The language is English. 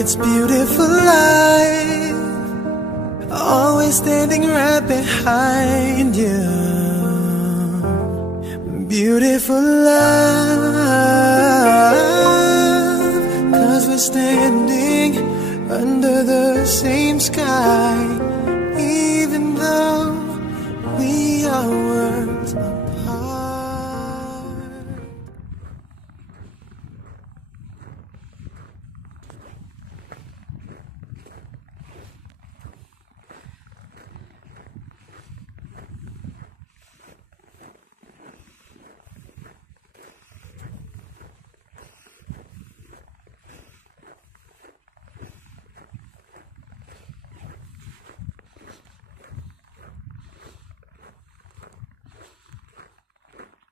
It's beautiful life, always standing right behind you. Beautiful life.